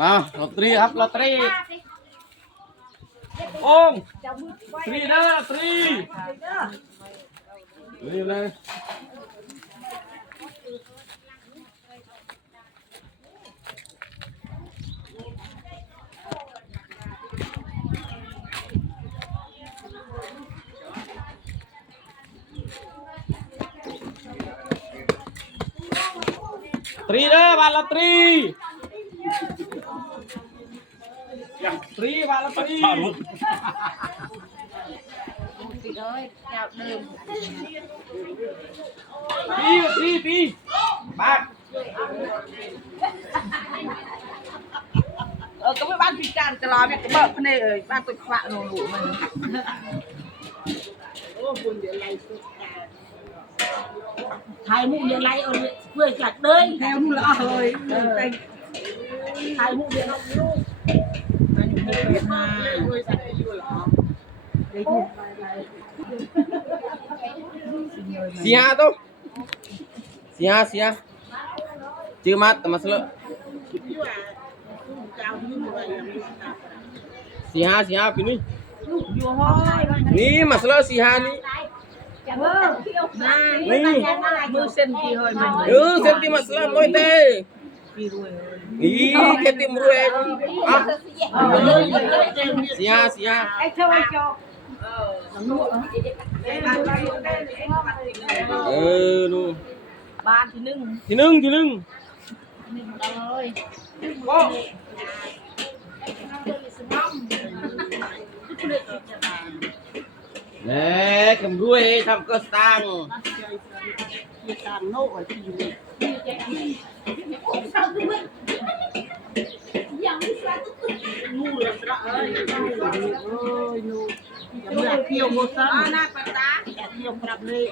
มาลอตเตอรี่ครับลอตเตอรี่โอ้งตรีนะตรีนี่เลยตรีเด้อบาลอตเตอรี่ตรีบาลอตเตอรี่ปีบาทก็ไม่บ้านพิการจะรอเนี่ยก็เบิกพเนยบ้านตัวขวะหนูมันไทยมุกเดียวไรเอาเพื่อจัดเลยแถวนู่นละเลยไทยมุกเดียวลูกมันอยู่ในมาsiha tu siha chưa mát tầm sơ siha ini ni masalah siha ni ni senti masalah moi teh ni ketim rue ah siha lu บ้านที่หนึ่ง ทีหนึ่งโอ้เน่กำรวยทำก็สร้างเที่ยวโมซ่าหน้าปตาเที่ยวกลับเลย